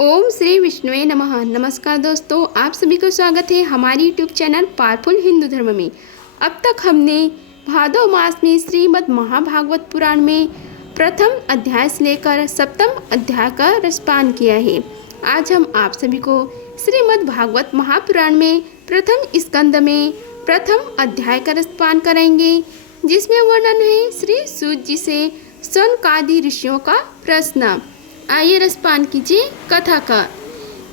ओम श्री विष्णुवे नमः। नमस्कार दोस्तों, आप सभी को स्वागत है हमारी यूट्यूब चैनल पावरफुल हिंदू धर्म में। अब तक हमने भादो मास में श्रीमद् महाभागवत पुराण में प्रथम अध्याय से लेकर सप्तम अध्याय का रसपान किया है। आज हम आप सभी को श्रीमद् भागवत महापुराण में प्रथम स्कंद में प्रथम अध्याय का रसपान करेंगे, जिसमें वर्णन है श्री सूत जी से सनकादि ऋषियों का प्रश्न। आइए रसपान कीजिए कथा का।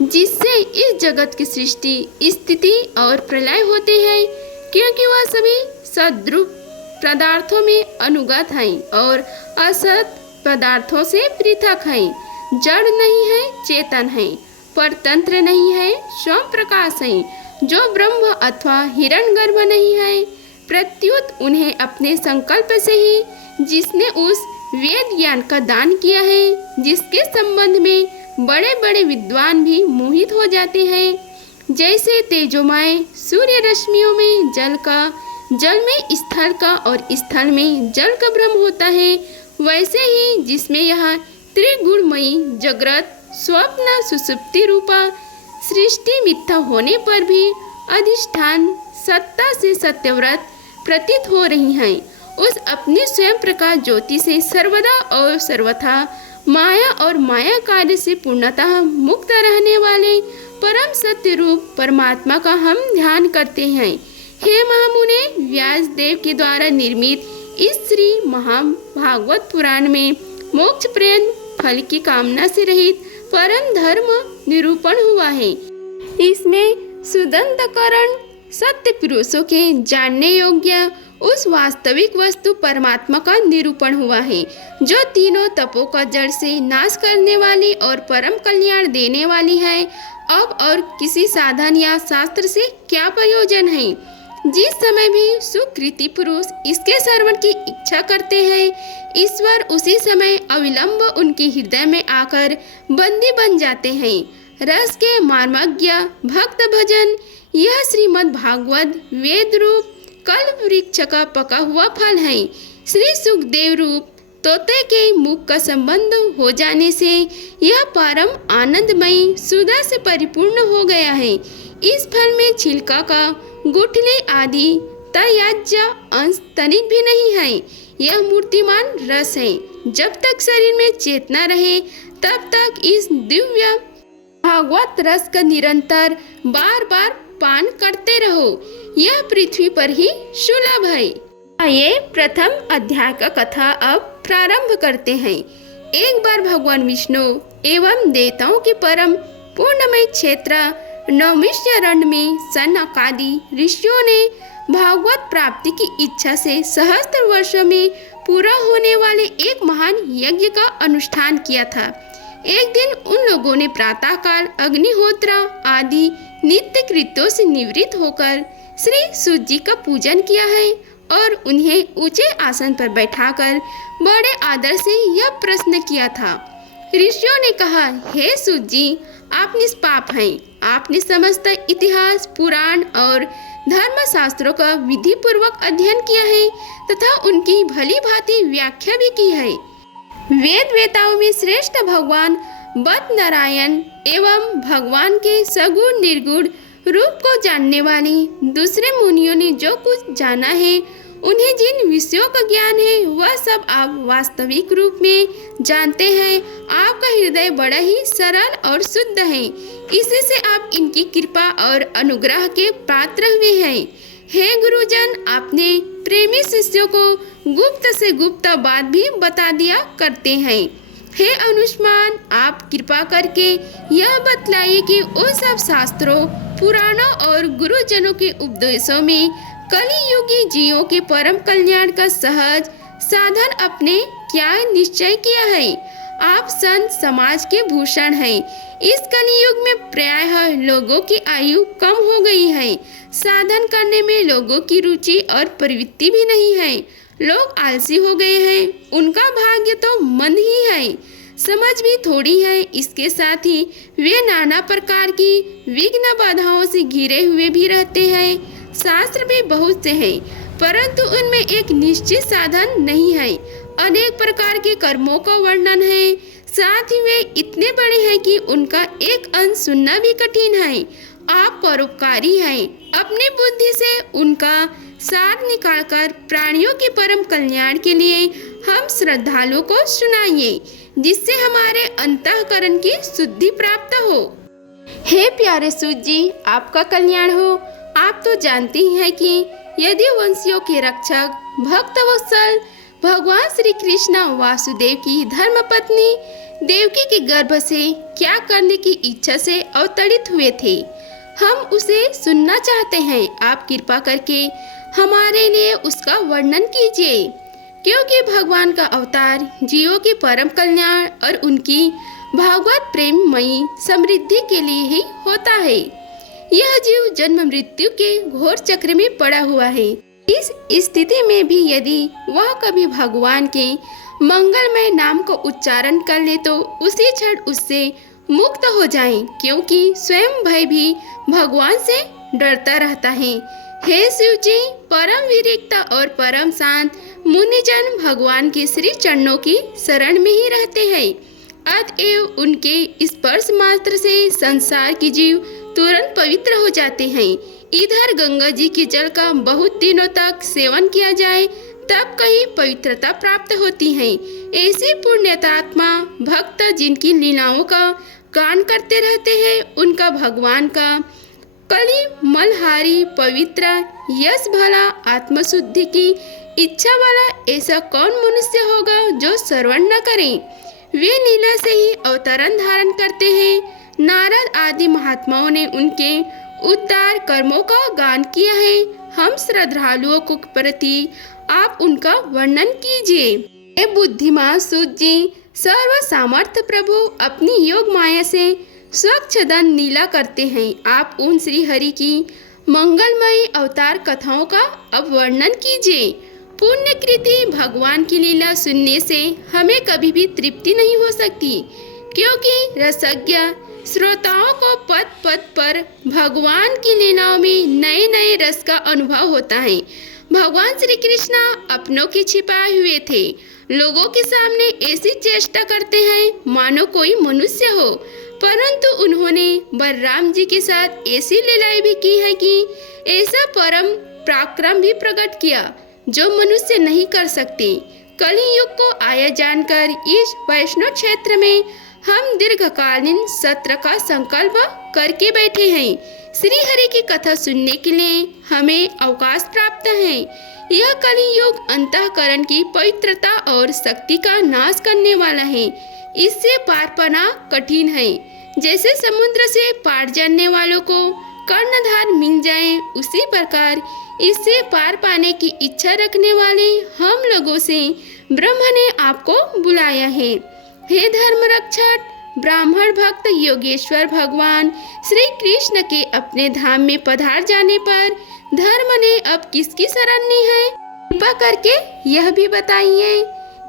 जिससे इस जगत की सृष्टि, स्थिति और प्रलय होते हैं, क्योंकि वह सभी सद्रूप पदार्थों में अनुगत हैं और असत पदार्थों से पृथक हैं। जड़ नहीं है, चेतन है, परतंत्र नहीं है, स्वयं प्रकाश है, जो ब्रह्म अथवा हिरण्यगर्भ नहीं है। प्रत्युत उन्हें अपने संकल्प से ही जिसने उस वेद ज्ञान का दान किया है, जिसके संबंध में बड़े बड़े विद्वान भी मोहित हो जाते हैं। जैसे तेजोमय सूर्य रश्मियों में जल में स्थल का और स्थल में जल का भ्रम होता है, वैसे ही जिसमें यह त्रिगुणमयी जगत स्वप्न सुसुप्ति रूपा सृष्टि मिथ्या होने पर भी अधिष्ठान सत्ता से सत्यव्रत प्रतीत हो रही हैं, उस अपने स्वयं प्रकाश ज्योति से सर्वदा और सर्वथा माया और माया कार्य से पूर्णतः मुक्त रहने वाले परम सत्य रूप परमात्मा का हम ध्यान करते हैं। हे महामुने, व्यास देव के द्वारा निर्मित इस श्री महाभागवत पुराण में मोक्ष प्रेम फल की कामना से रहित परम धर्म निरूपण हुआ है। इसमें सुदंतकरण सत्य पुरुषों के जानने योग्य उस वास्तविक वस्तु परमात्मा का निरूपण हुआ है, जो तीनों तपों का जड़ से नाश करने वाली और परम कल्याण देने वाली है। अब और किसी साधन या शास्त्र से क्या प्रयोजन है। जिस समय भी सुकृति पुरुष इसके श्रवण की इच्छा करते हैं, ईश्वर उसी समय अविलंब उनके हृदय में आकर बंदी बन जाते हैं। रस के मार्मज्ञ भक्त भजन, यह श्रीमद् भागवत वेद रूप कल्प वृक्ष का पका हुआ फल है। श्री सुखदेव रूप तोते के मुख का संबंध हो जाने से यह परम आनंदमयी सुधा से परिपूर्ण हो गया है। इस फल में छिलका का गुठली आदि तयाज्य अंश तनिक भी नहीं है। यह मूर्तिमान रस है। जब तक शरीर में चेतना रहे, तब तक इस दिव्य भागवत रस का निरंतर बार बार पान करते रहो। यह पृथ्वी पर ही सुलभ है। आइए प्रथम अध्याय का कथा अब प्रारंभ करते हैं। एक बार भगवान विष्णु एवं देवताओं के परम पूर्णमय क्षेत्र नौमिष्यरण्य में सनकादि ऋषियों ने भागवत प्राप्ति की इच्छा से सहस्त्र वर्षों में पूरा होने वाले एक महान यज्ञ का अनुष्ठान किया था। एक दिन उन लोगों ने प्रातःकाल अग्निहोत्र आदि नित्य कृत्यों से निवृत्त होकर श्री सूत जी का पूजन किया है और उन्हें ऊंचे आसन पर बैठाकर बड़े आदर से यह प्रश्न किया था। ऋषियों ने कहा, हे सूत जी, आप निष्पाप हैं। आपने समस्त इतिहास, पुराण और धर्म शास्त्रों का विधि पूर्वक अध्ययन किया है तथा उनकी भली भांति व्याख्या भी की है। वेद वेताओं में श्रेष्ठ भगवान बद्ध नारायण एवं भगवान के सगुण निर्गुण रूप को जानने वाले दूसरे मुनियों ने जो कुछ जाना है, उन्हें जिन विषयों का ज्ञान है, वह सब आप वास्तविक रूप में जानते हैं। आपका हृदय बड़ा ही सरल और शुद्ध है, इसी से आप इनकी कृपा और अनुग्रह के पात्र हुए हैं। हे गुरुजन, आपने प्रेमी शिष्यों को गुप्त से गुप्त बात भी बता दिया करते हैं। हे अनुष्मान, आप कृपा करके यह बतलाइए कि उन सब शास्त्रों, पुराणों और गुरुजनों के उपदेशों में कलियुगी जीवों के परम कल्याण का सहज साधन अपने क्या निश्चय किया है। आप संत समाज के भूषण हैं। इस कलियुग में प्रायः लोगों की आयु कम हो गई है। साधन करने में लोगों की रुचि और प्रवृत्ति भी नहीं है। लोग आलसी हो गए हैं। उनका भाग्य तो मंद ही है, समझ भी थोड़ी है। इसके साथ ही वे नाना प्रकार की विघ्न बाधाओं से घिरे हुए भी रहते हैं। शास्त्र भी बहुत से हैं, परंतु उनमें एक निश्चित साधन नहीं है। अनेक प्रकार के कर्मों का वर्णन है। साथ ही वे इतने बड़े हैं कि उनका एक अंश सुनना भी कठिन है। आप परोपकारी हैं। अपनी बुद्धि से उनका सार निकालकर प्राणियों के परम कल्याण के लिए हम श्रद्धालुओं को सुनाइए, जिससे हमारे अंतःकरण की शुद्धि प्राप्त हो। हे प्यारे सूत जी, आपका कल्याण हो। आप तो जानते ही हैं कि यदि वंशियों के रक्षक भक्त वत्सल भगवान श्री कृष्ण वासुदेव की धर्म पत्नी देवकी के गर्भ से क्या करने की इच्छा से अवतरित हुए थे, हम उसे सुनना चाहते हैं। आप कृपा करके हमारे लिए उसका वर्णन कीजिए, क्योंकि भगवान का अवतार जीवों के परम कल्याण और उनकी भागवत प्रेममयी समृद्धि के लिए ही होता है। यह जीव जन्म मृत्यु के घोर चक्र में पड़ा हुआ है। इस स्थिति में भी यदि वह कभी भगवान के मंगलमय नाम को उच्चारण कर ले तो उसी क्षण उससे मुक्त हो जाए, क्योंकि स्वयं भय भी भगवान से डरता रहता है। हे शिव जी, परम विरक्ता और परम शांत मुनिजन भगवान के श्री चरणों की शरण में ही रहते हैं। अतएव उनके स्पर्श मात्र से संसार के जीव तुरंत पवित्र हो जाते हैं। इधर गंगा जी के जल का बहुत दिनों तक सेवन किया जाए तब कहीं पवित्रता प्राप्त होती है। ऐसे पुण्यात्मा भक्त जिनकी लीलाओं का गान करते रहते हैं, उनका भगवान का कली मलहारी पवित्र यश भला आत्मशुद्धि की इच्छा वाला ऐसा कौन मनुष्य होगा जो श्रवण न करे। वे लीला से ही अवतरण धारण करते हैं। नारद आदि महात्माओं ने उनके उद्धार कर्मों का गान किया है। हम श्रद्धालुओं को प्रति आप उनका वर्णन कीजिए। हे बुद्धिमान सूत जी, सर्व सामर्थ्य प्रभु अपनी योग माया से स्वच्छदन लीला करते हैं। आप उन श्री हरि की मंगलमयी अवतार कथाओं का अब वर्णन कीजिए। पुण्यकृति भगवान की लीला सुनने से हमें कभी भी तृप्ति नहीं हो सकती, क्योंकि रसज्ञ श्रोताओं को पद पद पर भगवान की लीलाओं में नए नए रस का अनुभव होता है। भगवान श्री कृष्ण अपनों के छिपाए हुए थे लोगों के सामने ऐसी चेष्टा करते हैं मानो कोई मनुष्य हो, परंतु उन्होंने बलराम जी के साथ ऐसी लीलाएं भी की है कि ऐसा परम पराक्रम भी प्रकट किया जो मनुष्य नहीं कर सकते। कलियुग को आया जानकर इस वैष्णव क्षेत्र में हम दीर्घकालीन सत्र का संकल्प करके बैठे हैं। श्री हरि की कथा सुनने के लिए हमें अवकाश प्राप्त है। यह कलियुग अंतःकरण की पवित्रता और शक्ति का नाश करने वाला है। इससे पार पाना कठिन है। जैसे समुद्र से पार जाने वालों को कर्णधार मिल जाए, उसी प्रकार इससे पार पाने की इच्छा रखने वाले हम लोगों से ब्रह्म ने आपको बुलाया है। हे धर्म रक्षक ब्राह्मण भक्त योगेश्वर भगवान श्री कृष्ण के अपने धाम में पधार जाने पर धर्म ने अब किसकी शरण ली है, कृपा करके यह भी बताइए।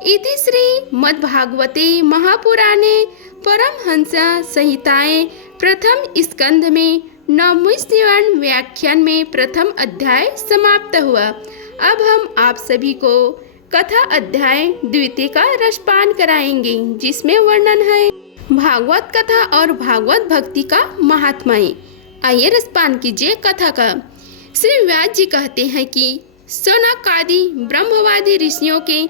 इति श्री मद्भागवते महापुराणे परमहंस संहिताए प्रथम स्कंध में 9वें व्याख्यान में प्रथम अध्याय समाप्त हुआ। अब हम आप सभी को कथा अध्याय द्वितीय का रसपान कराएंगे, जिसमें वर्णन है भागवत कथा और भागवत भक्ति का महात्म्य। आइए रसपान कीजिए कथा का। श्री व्यास जी कहते हैं कि सौनकादि ब्रह्मवादी ऋषियों के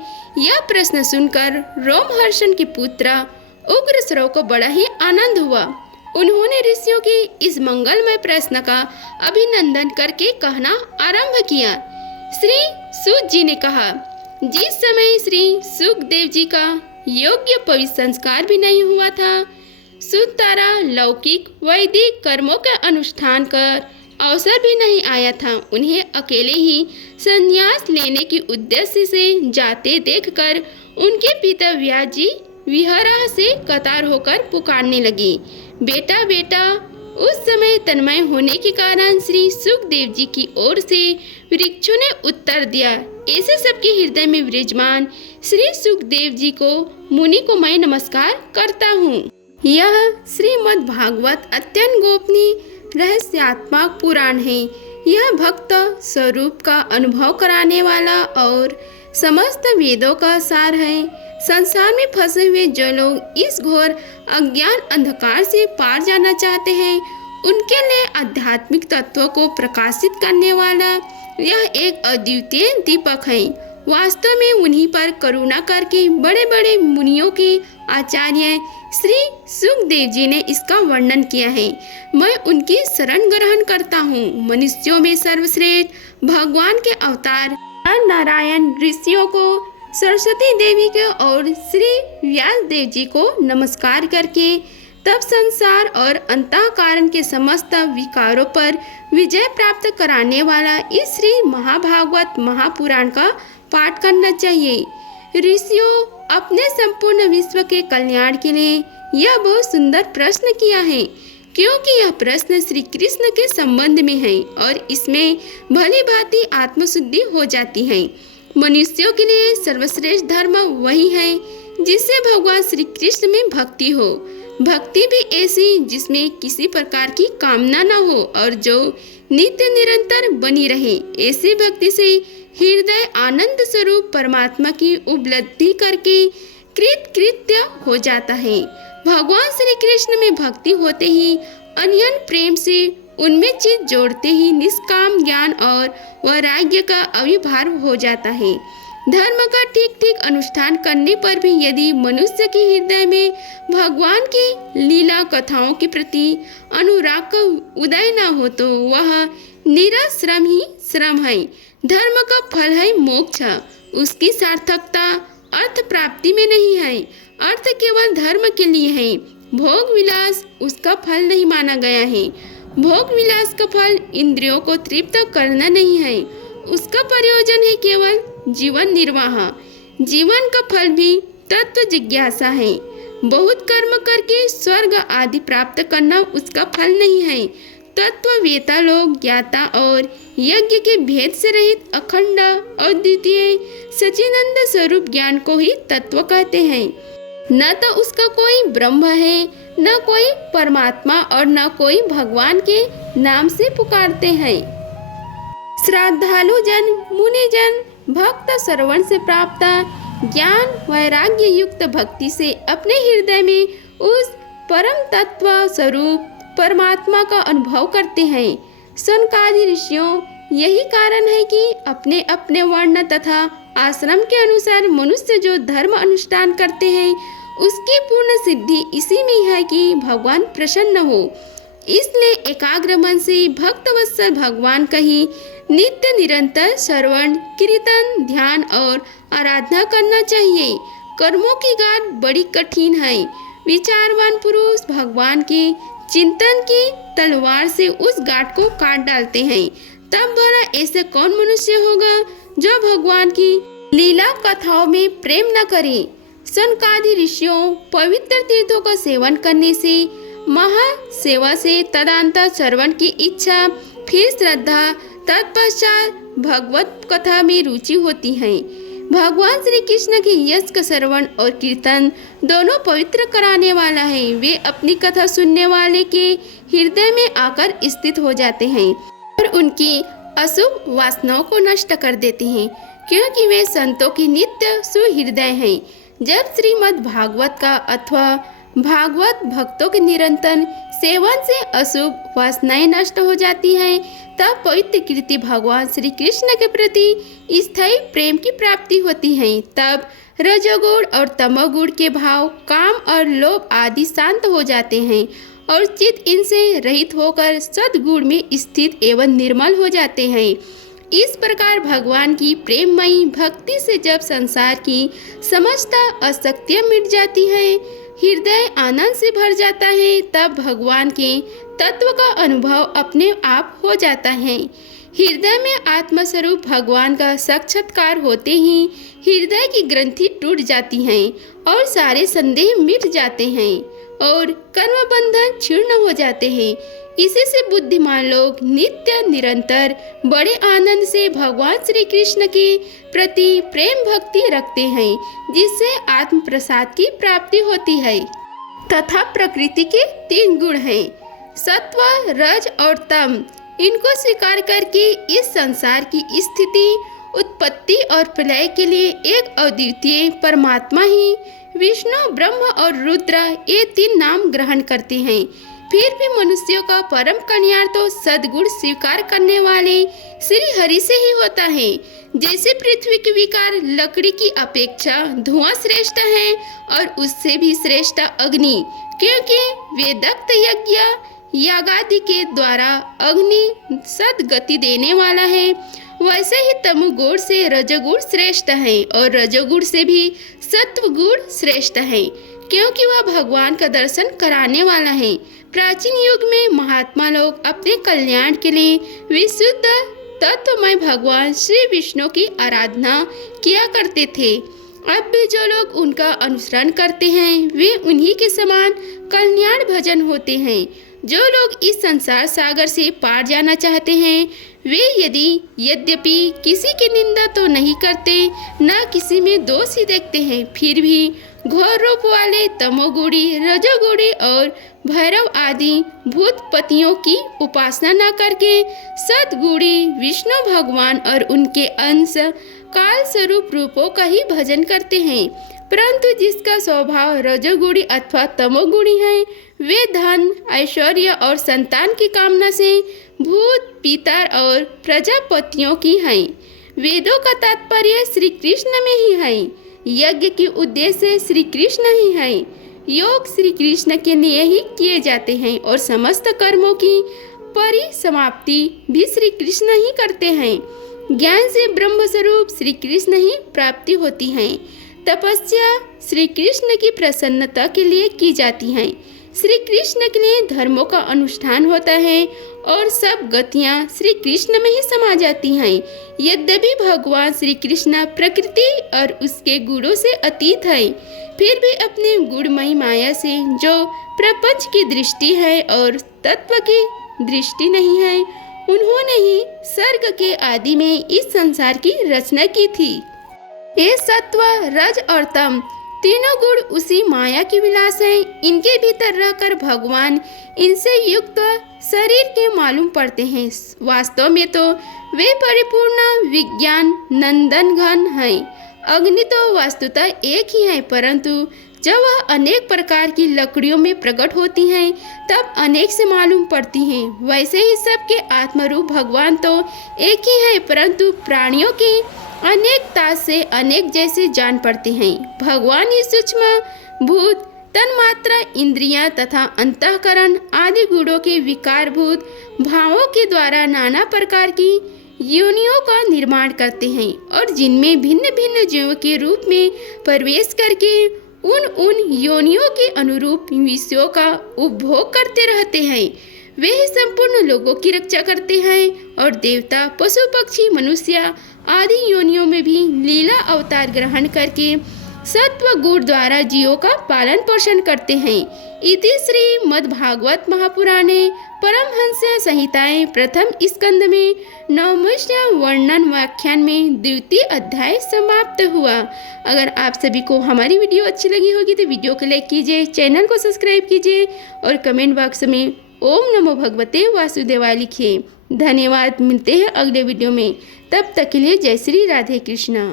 यह प्रश्न सुनकर रोमहर्षण के पुत्र उग्रश्रव को बड़ा ही आनंद हुआ। उन्होंने ऋषियों के इस मंगलमय प्रश्न का अभिनंदन करके कहना आरंभ किया। श्री सूत जी ने कहा, जिस समय श्री सुखदेव जी का योग्य पवित्र संस्कार भी नहीं हुआ था, सुतारा लौकिक वैदिक कर्मों का अनुष्ठान कर अवसर भी नहीं आया था, उन्हें अकेले ही संन्यास लेने के उद्देश्य से जाते देखकर उनके पिता व्यास जी विहरह से कतार होकर पुकारने लगे, बेटा बेटा। उस समय तन्मय होने के कारण श्री सुखदेव जी की ओर से वृक्षों ने उत्तर दिया, ऐसे सबके हृदय में विराजमान श्री सुखदेव जी को मुनि को मैं नमस्कार करता हूँ। यह श्रीमद् भागवत अत्यंत गोपनीय रहस्यात्मक पुराण है। यह भक्त स्वरूप का अनुभव कराने वाला और समस्त वेदों का सार है। संसार में फंसे हुए जो लोग इस घोर अज्ञान अंधकार से पार जाना चाहते हैं, उनके लिए आध्यात्मिक तत्वों को प्रकाशित करने वाला यह एक अद्वितीय दीपक है। वास्तव में उन्हीं पर करुणा करके बड़े बड़े मुनियों के आचार्य श्री सुखदेव जी ने इसका वर्णन किया है। मैं उनकी शरण ग्रहण करता हूँ। मनुष्यों में सर्वश्रेष्ठ भगवान के अवतार नारायण ऋषियों को, सरस्वती देवी को और श्री व्यास देव जी को नमस्कार करके तब संसार और अंतःकरण के समस्त विकारों पर विजय प्राप्त कराने वाला इस श्री महाभागवत महापुराण का पाठ करना चाहिए। ऋषियों अपने संपूर्ण विश्व के कल्याण के लिए यह बहुत सुंदर प्रश्न किया है, क्योंकि यह प्रश्न श्री कृष्ण के संबंध में है और इसमें भली भांति आत्मशुद्धि हो जाती है। मनुष्यों के लिए सर्वश्रेष्ठ धर्म वही है जिससे भगवान श्री कृष्ण में भक्ति हो। भक्ति भी ऐसी जिसमें किसी प्रकार की कामना न हो और जो नित्य निरंतर बनी रहे। ऐसी भक्ति से हृदय आनंद स्वरूप परमात्मा की उपलब्धि करके कृतकृत्य हो जाता है। भगवान श्री कृष्ण में भक्ति होते ही अनन्य प्रेम से उनमें चित्त जोड़ते ही निष्काम ज्ञान और वैराग्य का आविर्भाव हो जाता है। धर्म का ठीक ठीक अनुष्ठान करने पर भी यदि मनुष्य के हृदय में भगवान की लीला कथाओं के प्रति अनुराग का उदय न हो तो वह निरस श्रम ही श्रम है। धर्म का फल है मोक्ष। उसकी सार्थकता अर्थ प्राप्ति में नहीं है। अर्थ केवल धर्म के लिए है। भोग विलास उसका फल नहीं माना गया है। भोग विलास का फल इंद्रियों को तृप्त करना नहीं है। उसका प्रयोजन है केवल जीवन निर्वाह। जीवन का फल भी तत्व जिज्ञासा है। बहुत कर्म करके स्वर्ग आदि प्राप्त करना उसका फल नहीं है। तत्ववेता लोग ज्ञाता और यज्ञ के भेद से रहित अखंड अद्वितीय सच्चिदानंद स्वरूप ज्ञान को ही तत्व कहते हैं। न तो उसका कोई ब्रह्म है, न कोई परमात्मा और न कोई भगवान के नाम से पुकारते हैं। श्रद्धालु जन, मुनि जन भक्त श्रवण से प्राप्त ज्ञान वैराग्य युक्त भक्ति से अपने हृदय में उस परम तत्व स्वरूप परमात्मा का अनुभव करते हैं। सनकादि ऋषियों यही कारण है कि अपने अपने वर्ण तथा आश्रम के अनुसार मनुष्य जो धर्म अनुष्ठान करते हैं उसकी पूर्ण सिद्धि इसी में है कि भगवान प्रसन्न हो। इसलिए एकाग्र मन से भक्त वत्सल भगवान का ही नित्य निरंतर श्रवण कीर्तन ध्यान और आराधना करना चाहिए। कर्मों की गांठ बड़ी कठिन है। विचारवान पुरुष भगवान के चिंतन की तलवार से उस गांठ को काट डालते हैं। तब भला ऐसे कौन मनुष्य होगा जो भगवान की लीला कथाओं में प्रेम न करे। सनकादि ऋषियों पवित्र तीर्थों का सेवन करने से महासेवा से तदंतर श्रवण की इच्छा, फिर श्रद्धा, तत्पश्चात भगवत कथा में रुचि होती है। भगवान श्री कृष्ण के यश का श्रवण और कीर्तन दोनों पवित्र कराने वाला है। वे अपनी कथा सुनने वाले के हृदय में आकर स्थित हो जाते हैं और उनकी अशुभ वासनाओं को नष्ट कर देते हैं, क्योंकि वे संतों के नित्य सुहृदय हैं। जब श्रीमद् भागवत का अथवा भागवत भक्तों के निरंतर सेवन से अशुभ वासनाएं नष्ट हो जाती हैं, तब पवित्र कीर्ति भगवान श्री कृष्ण के प्रति स्थायी प्रेम की प्राप्ति होती है। तब रजोगुण और तमोगुण के भाव, काम और लोभ आदि शांत हो जाते हैं और चित्त इनसे रहित होकर सद्गुण में स्थित एवं निर्मल हो जाते हैं। इस प्रकार भगवान की प्रेममयी भक्ति से जब संसार की समस्त अशक्तियाँ मिट जाती है, हृदय आनंद से भर जाता है, तब भगवान के तत्व का अनुभव अपने आप हो जाता है। हृदय में आत्मस्वरूप भगवान का साक्षात्कार होते ही हृदय की ग्रंथि टूट जाती है और सारे संदेह मिट जाते हैं और कर्म बंधन क्षीर्ण हो जाते हैं। इसी से बुद्धिमान लोग नित्य निरंतर बड़े आनंद से भगवान श्री कृष्ण के प्रति प्रेम भक्ति रखते हैं, जिससे आत्म प्रसाद की प्राप्ति होती है। तथा प्रकृति के 3 गुण हैं, सत्व, रज और तम। इनको स्वीकार करके इस संसार की स्थिति, उत्पत्ति और प्रलय के लिए एक अद्वितीय परमात्मा ही विष्णु, ब्रह्म और रुद्र ये 3 नाम ग्रहण करते हैं। फिर भी मनुष्यों का परम कल्याण तो सद्गुण स्वीकार करने वाले श्री हरि से ही होता है। जैसे पृथ्वी के विकार लकड़ी की अपेक्षा धुआं श्रेष्ठ है और उससे भी श्रेष्ठ अग्नि, क्योंकि वेदोक्त यज्ञ यागादि के द्वारा अग्नि सद्गति देने वाला है, वैसे ही तमोगुण से रजोगुण श्रेष्ठ है और रजोगुण से भी सत्वगुण श्रेष्ठ है, क्योंकि वह भगवान का दर्शन कराने वाला है। प्राचीन युग में महात्मा लोग अपने कल्याण के लिए विशुद्ध तत्वमय भगवान श्री विष्णु की आराधना किया करते थे। अब भी जो लोग उनका अनुसरण करते हैं वे उन्हीं के समान कल्याण भजन होते हैं। जो लोग इस संसार सागर से पार जाना चाहते हैं वे यद्यपि किसी की निंदा तो नहीं करते, न किसी में दोष ही देखते हैं, फिर भी घोर रूप वाले तमोगुणी, रजोगुणी और भैरव आदि भूतपतियों की उपासना न करके सद्गुणी विष्णु भगवान और उनके अंश काल स्वरूप रूपों का ही भजन करते हैं। परंतु जिसका स्वभाव रजोगुणी अथवा तमोगुणी है वे धन, ऐश्वर्य और संतान की कामना से भूत, पितर और प्रजापतियों की हैं। वेदों का तात्पर्य श्री कृष्ण में ही है। यज्ञ की उद्देश्य श्री कृष्ण ही है। योग श्री कृष्ण के लिए ही किए जाते हैं और समस्त कर्मों की परिसमाप्ति भी श्री कृष्ण ही करते हैं। ज्ञान से ब्रह्म स्वरूप श्री कृष्ण ही प्राप्ति होती है। तपस्या श्री कृष्ण की प्रसन्नता के लिए की जाती है। श्री कृष्ण के लिए धर्मों का अनुष्ठान होता है और सब गतियाँ श्री कृष्ण में ही समा जाती हैं। यद्यपि भगवान श्री कृष्ण प्रकृति और उसके गुणों से अतीत है, फिर भी अपने गुणमयी माया से जो प्रपंच की दृष्टि है और तत्व की दृष्टि नहीं है, उन्होंने ही सर्ग के आदि में इस संसार की रचना की थी। ये सत्व, रज और तम तीनों गुण उसी माया की विलास हैं। इनके भीतर रहकर भगवान इनसे युक्त शरीर के मालूम पड़ते हैं। वास्तव में तो वे परिपूर्ण विज्ञान नंदन घन हैं। अग्नि तो वास्तुतः एक ही है, परंतु जब वह अनेक प्रकार की लकड़ियों में प्रकट होती हैं तब अनेक से मालूम पड़ती हैं। वैसे ही सबके आत्मरूप भगवान तो एक ही है, परंतु प्राणियों की अनेकता से अनेक जैसे जान पड़ते हैं। भगवान ही सूक्ष्म भूत, तन्मात्रा, इंद्रियां तथा अंतःकरण आदि गुणों के विकारभूत भावों के द्वारा नाना प्रकार की योनियों का निर्माण करते हैं और जिनमें भिन्न भिन्न जीवों के रूप में प्रवेश करके उन योनियों के अनुरूप विषयों का उपभोग करते रहते हैं। वे ही संपूर्ण लोगों की रक्षा करते हैं और देवता, पशु, पक्षी, मनुष्य आदि योनियों में भी लीला अवतार ग्रहण करके सत्व गुण द्वारा जीवों का पालन पोषण करते हैं। इति श्री मद्भागवत महापुराणे परमहंस संहिताएं प्रथम स्कंद में 9वें वर्णन व्याख्यान में द्वितीय अध्याय समाप्त हुआ। अगर आप सभी को हमारी वीडियो अच्छी लगी होगी तो वीडियो को लाइक कीजिए, चैनल को सब्सक्राइब कीजिए और कमेंट बॉक्स में ओम नमो भगवते वासुदेवाय लिखिए। धन्यवाद। मिलते हैं अगले वीडियो में, तब तक के लिए जय श्री राधे कृष्णा।